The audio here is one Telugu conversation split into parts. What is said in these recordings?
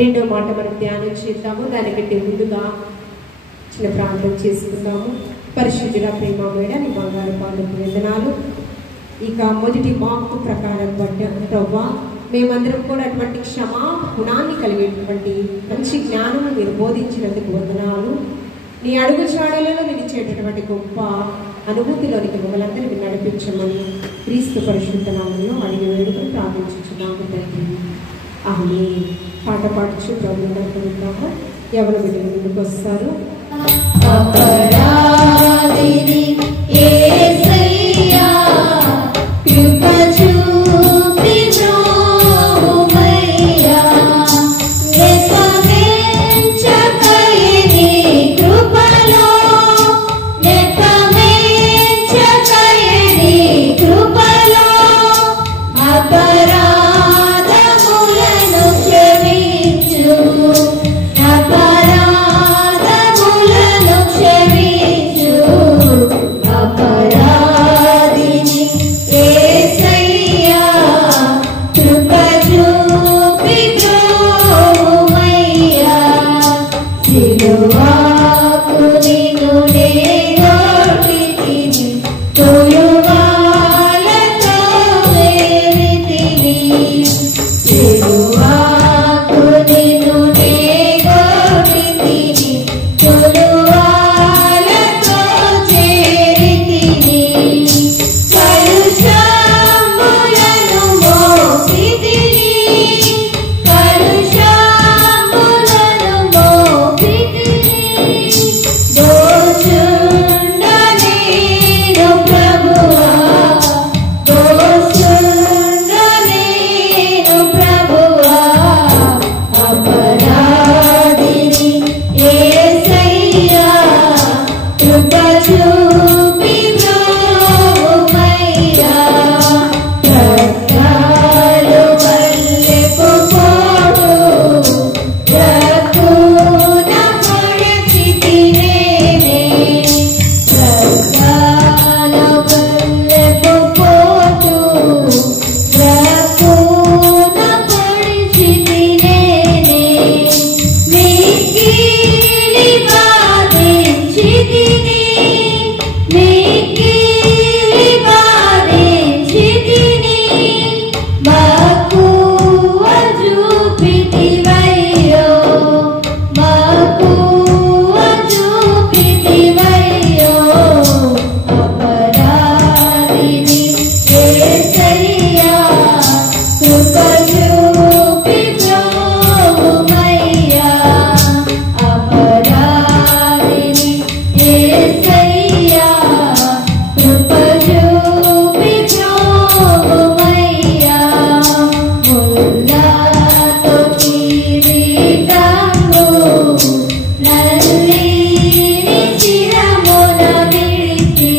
రెండో మాట మనం ధ్యానం చేద్దాము. దానికంటే ముందుగా చిన్న ప్రార్థన చేసుకుందాము. పరిశుద్ధుడ ప్రేమమేడ నీ బంగారు పాదపు వందనాలు. ఇక మొదటి వాక్కు ప్రకారం బట్టి ప్రభువా, మేమందరం కూడా అటువంటి క్షమాగుణాన్ని కలిగేటువంటి మంచి జ్ఞానము మీరు బోధించినందుకు వందనాలు. నీ అడుగు జాడలలో నిలిచేటటువంటి గొప్ప అనుభూతిలోనికి మమ్మల్ని నడిపించమని క్రీస్తు పరిశుద్ధ నామంలో అడిగి వేడుకలు ప్రార్థించుచున్నాము తండ్రి. ఆమేన్. పాట పాడుచు ప్రభువుని నమ్ముకుందాము. ఎవరు బిడ్డలు ముందుకు వస్తారు? అపరాధిని యేసయ్యా కృప చూపి బ్రోమయ్యా నెపమెంచకయే నీ కృపలో నెపమెంచకయే నీ కృపలో అపరాధములను క్షమించు అపరాధములను క్షమించు అపరాధిని యేసయ్యా కృప చూపి బ్రోమయ్యా సిలువకు నిన్ను నేగొట్టితిని తొలువాలతో వేరితిని సిలువకు నిన్ను నేగొట్టితిని తొలువాలతో చేరితిని కలుషములను మోపితిని కలుషములను మోపితిని దోషుండ నేను ప్రభువా దోషుండ నేను ప్రభువా అపరాధిని యేసయ్యా కృప చూపి బ్రోమయ్యా రక్తాలు వల్లెపు పోటు రక్కున పొడిచితినేనే రక్తాల వల్లెపు పోటు రక్కున పొడిచితినేనే మిక్కిలి బాధించితిని మిక్కిలి బాధించితిని మక్కువ చూపితివయ్యో మక్కువ చూపితివయ్యో అపరాధిని యేసయ్యా కృప చూపి బ్రోమయ్యా అపరాధిని యేసయ్యా కృప చూపి బ్రోమయ్యా ముల్లాతో కిరీటము నల్లిని శిరమున విడిచి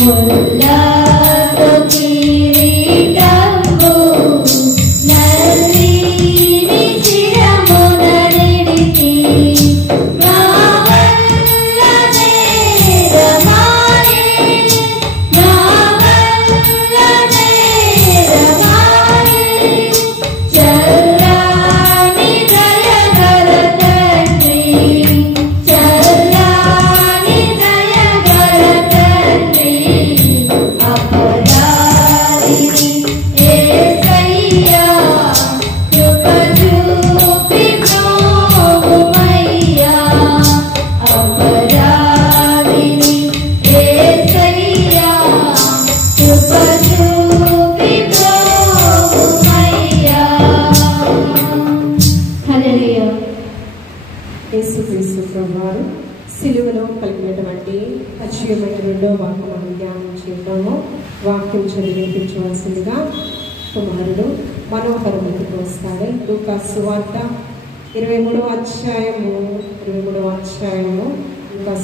ముల్లాతో కిరీటము నల్లిని శిరమున విడిచి నా వల్ల నేరమాయే నా వల్ల నేరమాయే చల్లాని దయగల తండ్రి చల్లాని దయగల తండ్రి అపరాధిని యేసయ్యా కృప చూపి బ్రోమయ్యా అపరాధిని యేసయ్యా కృప చూపి బ్రోమయ్యా హల్లెలూయా. యేసుక్రీస్తు ప్రభువారు సిలువలో కలిగినటువంటి అక్షయమైన రెండో వాక్యం మనం ధ్యానం చేద్దాము. వాక్యం చదివి వినిపించవలసిందిగా కుమారుడు మనోహర్ ముందుకు వస్తాడు. లూకా సువార్త 23వ అధ్యాయము లూకా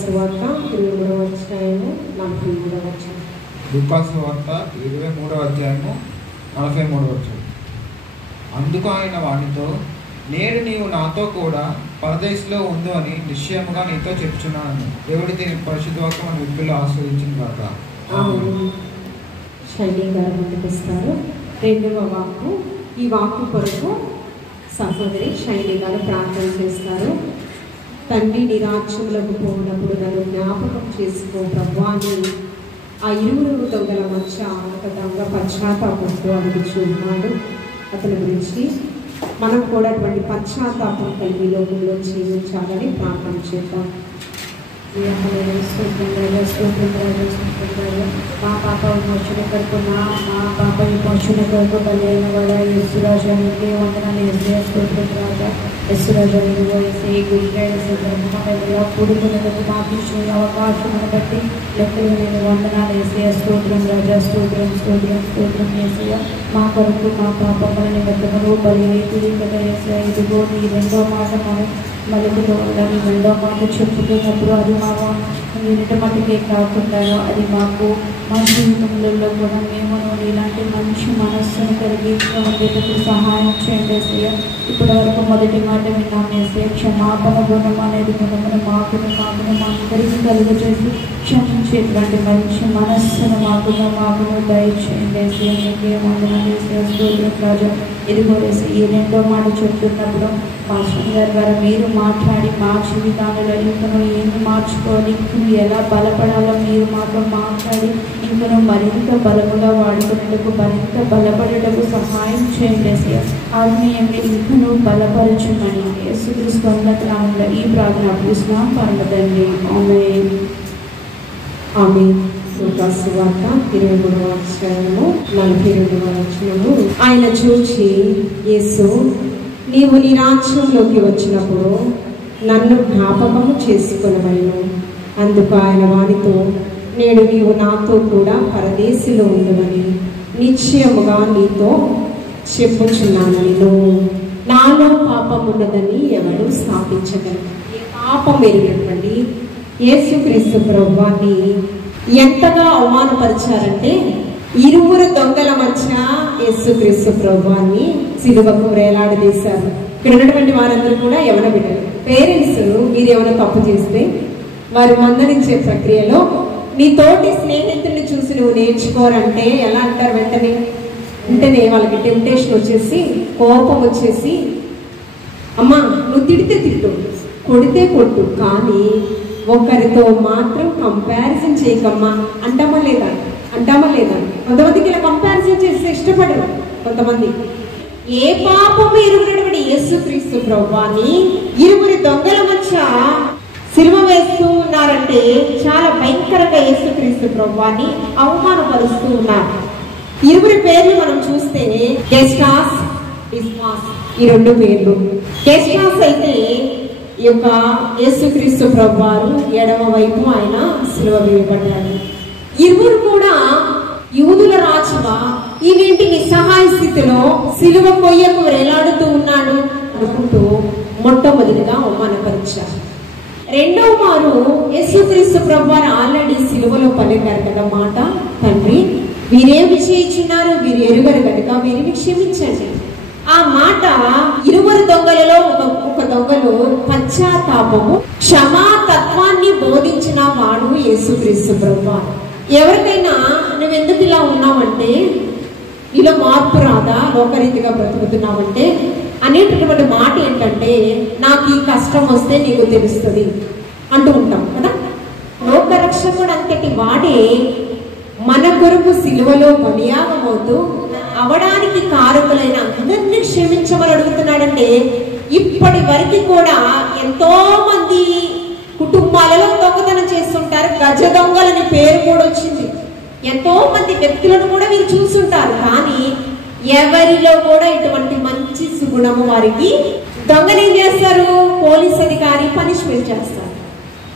సువార్త 23వ అధ్యాయము 43వ వచనం. లూకా సువార్త 23వ అధ్యాయము 43వ వచనం. అందుకు ఆయన వానితో, నేడు నీవు నాతో కూడా పరదేశంలో ఉందో అని నిశ్చయముగా నీతో చెప్తున్నాను. దేవుడి దీని పరిశుద్ధ వాక్యం మన విప్పుల్లో ఆస్వాదించిన కాక. శైలి గారు ముందుకు వస్తారు. రెండవ వాక్కు. ఈ వాక్కు కొరకు సహోదరి శైలి గారు ప్రార్థన చేస్తారు. తండ్రి, నీ రాజ్యంలోకి పోయినప్పుడు నన్ను జ్ఞాపకం చేసుకో ప్రభువా అని ఆ 20 దొంగల మధ్య ఒక దొంగ పశ్చాత్తాపంతో అడుగుచున్నాడు. అతని గురించి మనం కూడా అటువంటి పశ్చాత్తాపం కలిగి లోకంలో జీవించాలని ప్రార్థన చేద్దాం. మా పాప విమోచన కొరకున్నా మా పాప విమోచన కొరకు బలైన వాడ యస్సురాజానికి వందనాలు. స్తోత్రం యస్సురాజానికి వేసే గురిగా బ్రహ్మలో కూడుకునేందుకు మాకు ఇచ్చిన అవకాశమును బట్టి లెక్కలు నేను వందనాలు వేసే స్తోత్రం రాజా. స్తోత్రం స్తోత్రం స్తోత్రం వేసే మా కొరకు మా పాపముల నిమిత్తములు బలి కదా వేసే. ఇదిగో నీ రెండో మాట మలుపులో ఉండాలి. రెండో మాట చెప్పుకున్నప్పుడు అది మా వినట మటుకే కాకుండా అది మాకు మా జీవితంలో కూడా మేము ఇలాంటి మంచి మనస్సును కలిగి ఉండేటప్పుడు సహాయం చేయండి ఏసయ్య. ఇప్పటి వరకు మొదటి మాట విన్నాం ఏసయ్య. క్షమాపణ గుణం అనేది గుణమును మాకు మా అందరికీ కలుగజేసి క్షమించేటువంటి మంచి మనస్సును మాకు దయచేయండి ఏసయ్య. మీకేమన్నా ఏసయ్య. స్తోత్రం రాజా. ఇదిగో ఏసయ్య. ఈ రెండో మాట చెప్తున్నప్పుడు పాస్టర్ గారి ద్వారా మీరు మాట్లాడి మా జీవితాలలో ఇంకను ఏమి మార్చుకోవాలి, ఇంకను ఎలా బలపడాలో మీరు మాతో మాట్లాడి ఇంకను మరింత బలముగా వాడుకునేందుకు మరింత బలపడేటకు సహాయం చేయండి ఏసయ్య. ఆత్మీయంగా ఇంకను బలపరచమని యేసుక్రీస్తు నామములో ఈ ప్రార్థన అర్పిస్తున్నాం పరమ తండ్రి. ఆమేన్. ఆమేన్. సువార్త 23వ అధ్యాయము 42వ వచనము. ఆయన చూచి యేసు, నీవు నీ రాజ్యంలోకి వచ్చినప్పుడు నన్ను జ్ఞాపకము చేసుకొనవలెను. అందుకు ఆయన వానితో, నేడు నీవు నాతో కూడా పరదేశిలో ఉండవని నిశ్చయముగా నీతో చెప్పుచున్నాను. నాలో పాపం ఉన్నదని ఎవరు స్థాపించగలరు? పాపం ఎరిగినటువంటి యేసుక్రీస్తు ప్రభువాన్ని ఎంతగా అవమానపరిచారంటే 20 దొంగల మధ్య యేసుక్రీస్తు ప్రభువాన్ని సిలువకు వేలాడదీశారు. ఇక్కడ ఉన్నటువంటి వారందరూ కూడా యవన బిడ్డలు. పేరెంట్స్ మీరు ఏమైనా తప్పు చేస్తే వారు మందలించే ప్రక్రియలో నీ తోటి స్నేహితుల్ని చూసి నువ్వు నేర్చుకోరంటే ఎలా అంటారు? వెంటనే వాళ్ళకి టెంప్టేషన్ వచ్చేసి, కోపం వచ్చేసి, అమ్మా నువ్వు తిడితే తిట్టు, కొడితే కొట్టు, కానీ ఒకరితో మాత్రం కంపారిజన్ చేయకమ్మా అంటామా లేదా? కొంతమందికి ఇలా కంపారిజన్ చేస్తే ఇష్టపడరు. కొంతమంది ఏ పాపము ఎరుగినటువంటి యేసుక్రీస్తు ప్రభువాన్ని 20 దొంగల మధ్య సిలువ వేస్తూ ఉన్నారంటే చాలా భయంకరంగా యేసుక్రీస్తు ప్రభువాన్ని అవమానపరుస్తూ ఉన్నారు. 20 పేర్లు మనం చూస్తే గెస్టాస్, డిస్మాస్, ఈ 2 పేర్లు. గెస్టాస్ అయితే ఈ యొక్క యేసుక్రీస్తు ప్రభువారు ఎడమ వైపు ఆయన సిలువ వేయబడ్డాడు. 20 కూడా యూదుల రాజువా, ఈవేంటి నిస్సహాయ స్థితిలో సిలువ కొయ్యకు వేలాడుతూ ఉన్నాడు అనుకుంటూ మొట్టమొదటిగా అవమానపరిచారు. రెండవ మారు యేసుక్రీస్తు ప్రభువారు ఆల్రెడీ సిలువలో పలికారు కదా మాట, తండ్రి వీరేమి చేయుచున్నారు, వీరు ఎరుగరు కనుక వీరిని క్షమించండి. ఆ మాట 20 దొంగలలో ఒక దొంగలో పశ్చాత్తాపము, క్షమాతత్వాన్ని బోధించిన వాడు యేసుక్రీస్తు ప్రభువారు. ఎవరికైనా నువ్వెందుకు ఇలా ఉన్నావంటే, ఇలా మార్పు రాదా, లోకరీతిగా బ్రతుకుతున్నావంటే అనేటటువంటి మాట ఏంటంటే, నాకు ఈ కష్టం వస్తే నీకు తెలుస్తుంది అంటూ ఉంటాం కదా. లోకరక్షకుడు అంతటి వాడే మన కొరకు సిలువలో బలియాగమవుతూ అవడానికి కారకులైన అందరినీ క్షమించమని అడుగుతున్నాడంటే, ఇప్పటి వరకు కూడా ఎంతో మంది కుటుంబాలలో దొంగతనం చేస్తుంటారు. గజ దొంగలని పేరు కూడా వచ్చింది. ఎంతో మంది వ్యక్తులను కూడా మీరు చూస్తుంటారు. కానీ ఎవరిలో కూడా ఇటువంటి మంచి సుగుణము వారికి దొంగలు ఏం చేస్తారు? పోలీస్ అధికారి పనిష్మెంట్ చేస్తారు.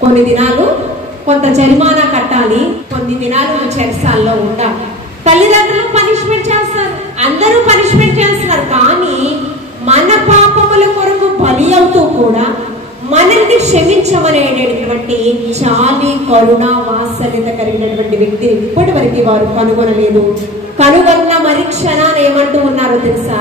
కొన్ని దినాలు కొంత జరిమానా కట్టాలి, కొన్ని దినాలు చెరసాల్లో ఉండాలి. తల్లిదండ్రులు పనిష్మెంట్ చేస్తారు, అందరూ పనిష్మెంట్ చేస్తున్నారు. కానీ మన పాపముల కొరకు బలి అవుతూ కూడా మనల్ని క్షమించమనేటటువంటి చాలి, కరుణ, వాత్సల్యత కలిగినటువంటి వ్యక్తిని ఇప్పటి వరకు వారు కనుగొనలేదు. కనుగొన్న మరిక్షణాన్ని ఏమంటూ ఉన్నారో తెలుసా?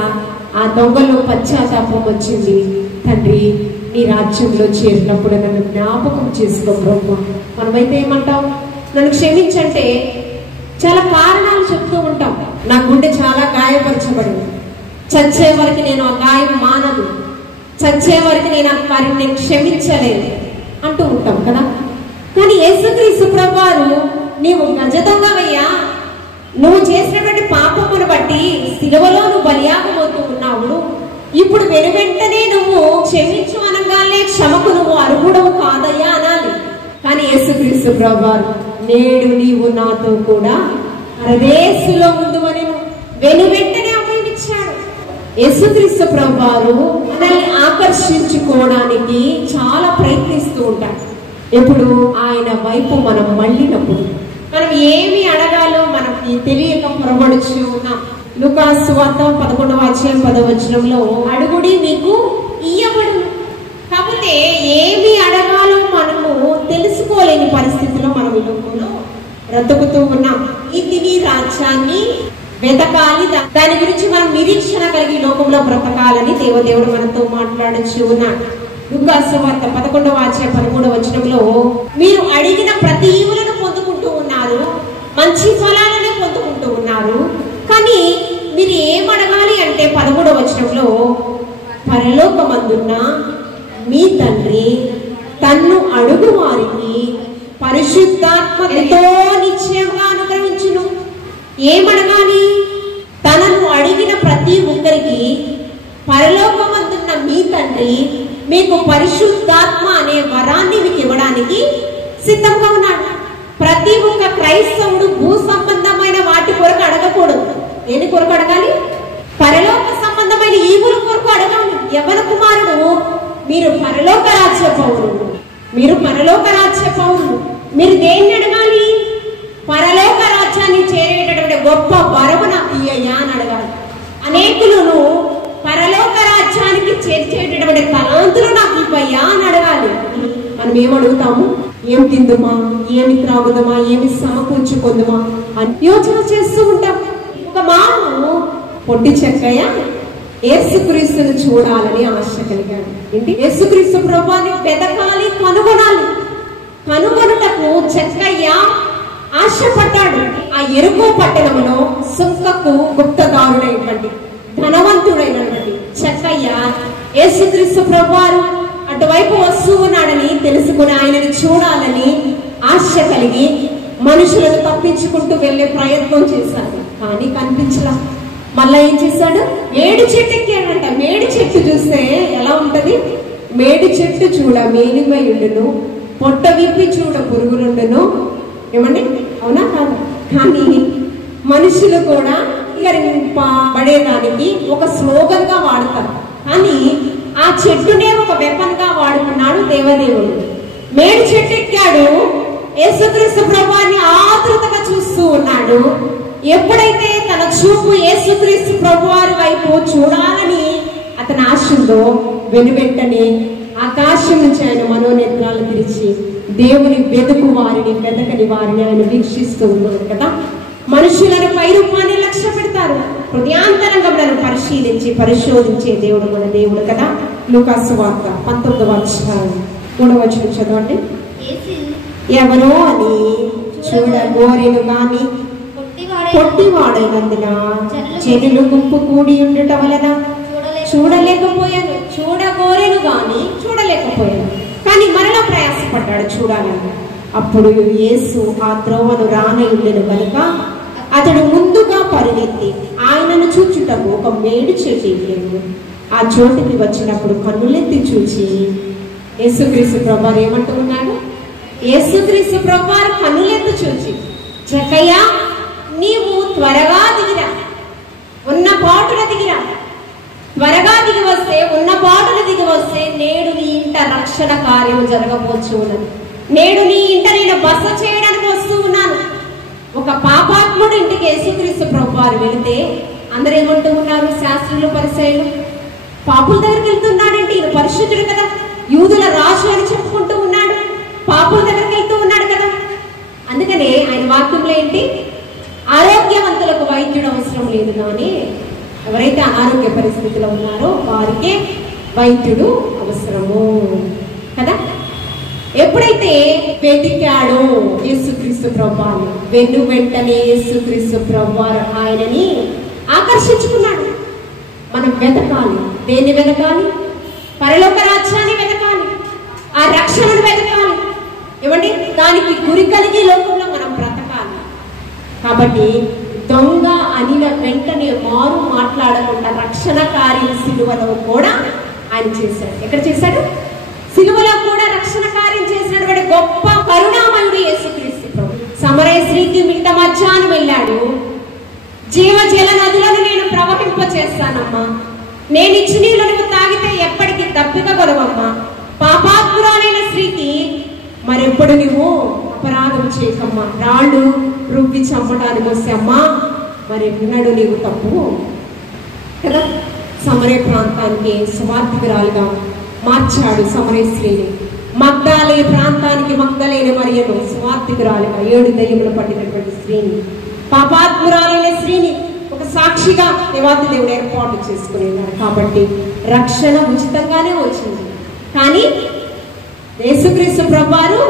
ఆ దొంగలో పశ్చాత్తాపం వచ్చింది. తండ్రి నీ రాజ్యంలో చేరినప్పుడు నన్ను జ్ఞాపకం చేసుకో ప్రభు. మనమైతే ఏమంటాం? నన్ను క్షమించంటే చాలా కారణాలు చెప్తూ ఉంటాం. నా గుండె చాలా గాయపరచబడింది, చచ్చే వరకు నేను ఆ గాయం మానదు, చచ్చే వరకు నేను ఆ కార్యం నేను క్షమించలేదు అంటూ ఉంటాం కదా. కానీ యేసుక్రీస్తు ప్రభువారు నీవు గజ దొంగవయ్యా, నువ్వు చేసినటువంటి పాపమును బట్టి సిలువలో నువ్వు బలియాగమవుతూ ఉన్నావు, ఇప్పుడు వెనువెంటనే నువ్వు క్షమించు అనగానే క్షమకు నువ్వు అర్హుడవు కాదయ్యా అనాలి. కానీ యేసుక్రీస్తు ప్రభువారు నేడు నీవు నాతో కూడా పరదేశులో ఉండు అని వెనువెంటనే అభయమిచ్చాడు. యేసుక్రీస్తు ప్రభువారు మనల్ని ఆకర్షించుకోవడానికి చాలా ప్రయత్నిస్తూ ఉంటాడు. ఎప్పుడు ఆయన వైపు మనం మళ్ళినప్పుడు మనం ఏమి అడగాలో మనకి తెలియక పొరబడుచు ఉన్నాం. లూకాసు వార్త 11:10 అడుగుడి మీకు ఇయ్యబడును. కాకపోతే ఏమి అడగాలో మనము తెలుసుకోలేని పరిస్థితిలో మనం ఈ లోకంలో బ్రతుకుతూ ఉన్నాం. ఇది నీ రాజ్యాన్ని వెతకాలి, దాని గురించి మనం నిరీక్షణ కలిగి లోకంలో బ్రతకాలని దేవదేవుడు మనతో మాట్లాడుచు ఉన్నాడు. లూకాసు వార్త 11:13 మీరు అడిగిన ప్రతి ఈవులను పొందుకుంటూ ఉన్నారు, మంచి ఫలాలను పొందుకుంటూ ఉన్నారు, కానీ మీరు ఏం అడగాలి అంటే 13 పరలోకమందున్న మీ తండ్రి తన్ను అడుగు వారికి పరిశుద్ధాత్మ ఎంతో నిశ్చయంగా అనుగ్రహించును. ఏమడగాలి? తనను అడిగిన ప్రతి ఒక్కరికి పరలోకమందున్న మీ తండ్రి మీకు పరిశుద్ధాత్మ అనే వరాన్ని మీకు ఇవ్వడానికి సిద్ధంగా ఉన్నాడు. ప్రతి ఒక్క క్రైస్తవుడు భూ సంబంధమైన వాటి కొరకు అడగకూడదు. దేని కొరకు అడగాలి? పరలోక సంబంధమైన ఈవుల కొరకు అడగాలి. యవ్వన కుమారుడు, మీరు పరలోక రాజ్య పౌరులు, మీరు పరలోక రాజ్య పౌరులు, మీరు దేన్ని అడగాలి? పరలోక రాజ్యాన్ని చేరేటటువంటి గొప్ప వరము నాకు ఇయ్యయ్యా అని అడగాలి. అనేకులను పరలోక రాజ్యానికి చేర్చేటటువంటి తలాంతులు నాకు ఇవ్వయ్యా అని అడగాలి. మనం ఏమడుగుతాము? ఏం తిందుమా, ఏమి త్రాగుదమా, ఏమి సమకూర్చుకుందుమా అని యోచన చేస్తూ ఉంటాం. ఒక మాను పొట్టి చెక్కయ్య యేసుక్రీస్తును చూడాలని ఆశ కలిగాడు. ఏంటి? యేసుక్రీస్తు ప్రభువుని వెతకాలి, కనుగొనాలి. కనుగొనుటకు చెక్కయ్య ఆశపడ్డాడు. ఆ ఎరుకో పట్టణంలో సుంకకు గుప్తదారుడైనటువంటి ధనవంతుడైనటువంటి చెక్కయ్య యేసుక్రీస్తు ప్రభువారు అటువైపు వస్తూ ఉన్నాడని తెలుసుకుని ఆయనను చూడాలని ఆశ కలిగి మనుషులను తప్పించుకుంటూ వెళ్లే ప్రయత్నం చేశాడు. కానీ కనిపించలా. మళ్ళా ఏం చేశాడు? మేడి చెట్టు ఎక్కాడంట. మేడి చెట్టు చూస్తే ఎలా ఉంటది? మేడి చెట్టు చూడ మేలిమై ఉండును, పొట్ట విప్పి చూడ పురుగులుండును. ఏమండి? అవునా కాదు? కానీ మనుషులు కూడా పడేదానికి ఒక స్లోగన్ గా వాడతారు. కానీ ఆ చెట్టునే ఒక వెపన్ గా వాడుకున్నాడు దేవదేవుడు. మేడి చెట్టు ఎక్కాడు, యేసుక్రీస్తు ప్రభువుని ఆతృతగా చూస్తూ ఉన్నాడు. ఎప్పుడైతే తన చూపు యేసుక్రీస్తు ప్రభువారి వైపు చూడాలని అతని ఆశ ఉందో, వెనువెంటనే ఆకాశం నుంచి ఆయన మనోనేత్రాలు తెరిచి దేవుని వెతుకు వారిని, వెతకని వారిని ఆయన వీక్షిస్తూ ఉన్నాడు కదా. మనుషులను పై రూపాన్ని లక్ష్య పెడతారు, హృదయాంతరంగములను పరిశీలించి పరిశోధించే దేవుడు మన దేవుడు కదా. లూకాసు వార్త 19:3 చదవండి. ఎవరో అని చూడగోరెను గాని పొట్టివాడైనందున జనులు గుంపు కూడి ఉండటం వలన చూడలేకపోయాను. చూడగోరెను గాని చూడలేకపోయాను, కానీ మరలా ప్రయాసపడ్డాడు చూడాలని. అప్పుడు యేసు ఆ త్రోవను రానయుండెను కనుక అతడు ముందుగా పరిగెత్తి ఆయనను చూచుటకు ఒక మేడి చెట్టు ఎక్కాడు. ఆ చోటుకి వచ్చినప్పుడు కన్నులెత్తి చూచి యేసుక్రీస్తు ప్రభువారు ఏమంటూ ఉన్నాడు? యేసుక్రీస్తు ప్రభువారు కన్నులెత్తి చూచి, చెక్కయ్య నీవు త్వరగా దిగిరా, ఉన్న పాటున దిగిరా, త్వరగా దిగి వస్తే, ఉన్న పాటున దిగి వస్తే నేడు నీ ఇంట రక్షణ కార్యం జరగవచ్చు ఉన్నది. నేడు నీ ఇంట నేను బస చేయడానికి వస్తూ ఉన్నాను. ఒక పాపాత్ముడు ఇంటికి యేసుక్రీస్తు ప్రభువారు వెళితే అందరూ ఏమంటూ ఉన్నారు? శాస్త్రులు, పరిసయ్యులు, పాపుల దగ్గరికి వెళ్తున్నాడంటే ఈయన పరిశుద్ధుడు కదా, యూదుల రాజు అని చెప్పుకుంటూ ఉన్నాడు, పాపుల దగ్గరికి వెళ్తూ ఉన్నాడు కదా. అందుకనే ఆయన వాక్యంలో ఏంటి? ఆరోగ్యవంతులకు వైద్యుడు అవసరం లేదు, కానీ ఎవరైతే అనారోగ్య పరిస్థితిలో ఉన్నారో వారికే వైద్యుడు అవసరము కదా. ఎప్పుడైతే వెతికాడో యేసుక్రీస్తు ప్రభువారు, వెంటనే యేసుక్రీస్తు ప్రభువారు ఆయనని ఆకర్షించుకున్నాడు. మనం వెతకాలి. దేన్ని వెతకాలి? పరలోక రాజ్యాన్ని వెతకాలి, ఆ రక్షణను వెతకాలి. ఏమండి, దానికి గురి కలిగి లోకంలో మనం బ్రతకాలి. కాబట్టి దొంగ అనిల వెంటనే మారు మాట్లాడకుండా రక్షణ కార్యం సిలువలో కూడా ఆయన చేశాడు. ఎక్కడ చేశాడు? సిలువలో కూడా రక్షణ కార్యం చేసినటువంటి గొప్ప కరుణామయుడు యేసుక్రీస్తు ప్రభు. సమరయ స్త్రీకి మిట్ట మధ్యాహ్నం వెళ్ళాడు. జీవజల నదులను నేను ప్రవహింప చేస్తానమ్మా, నేను ఇచ్చి నీళ్ళు నువ్వు తాగితే ఎప్పటికీ దప్పిక కొనవమ్మా. పాపాత్మురాలైన స్త్రీకి మరెప్పుడు నువ్వు అపరాధం చేయకమ్మా, రాళ్ళు రువ్వి చంపడానికి వస్తే అమ్మా మరి ఎన్నడు నీవు తప్పు కదా. సమరయ ప్రాంతానికి సువార్థికురాలుగా మార్చాడు సమరయ స్త్రీని. మగ్దాలే ప్రాంతానికి మగ్దలేని మరియను సువార్థికురాలుగా, 7 దయ్యములు పట్టినటువంటి స్త్రీని, పాపాత్మురాలైన స్త్రీని ఒక సాక్షిగా దేవాది దేవుడు ఏర్పాటు చేసుకునేవారు. కాబట్టి రక్షణ ఉచితంగానే వచ్చింది. కానీ యేసుక్రీస్తు ప్రభువారు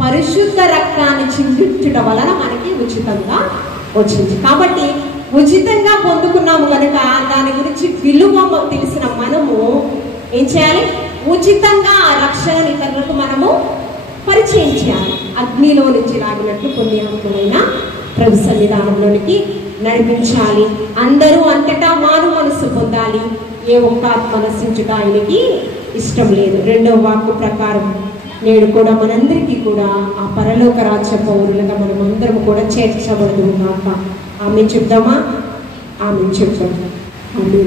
పరిశుద్ధ రక్తాన్ని చిందించుట వలన మనకి ఉచితంగా వచ్చింది. కాబట్టి ఉచితంగా పొందుకున్నాము కనుక దాని గురించి విలువ తెలిసిన మనము ఏం చేయాలి? ఉచితంగా ఆ రక్షణ ఇతరులకు మనము పరిచయం చేయాలి. అగ్నిలో నుంచి లాగినట్లు కొన్ని ఆత్మలైన ప్రభు సన్నిధానంలోనికి నడిపించాలి. అందరూ అంతటా మారు మనసు పొందాలి. ఏ ఒక్క ఆత్మ నశించుట ఆయనకి ఇష్టం లేదు. 2వ వాక్కు ప్రకారం నేడు కూడా మనందరికీ కూడా ఆ పరలోక రాజ్య పౌరులుగా మనం అందరం కూడా చేర్చబడదు కాక. ఆమె చెప్దామా? ఆమె చెప్తాం. ఆమె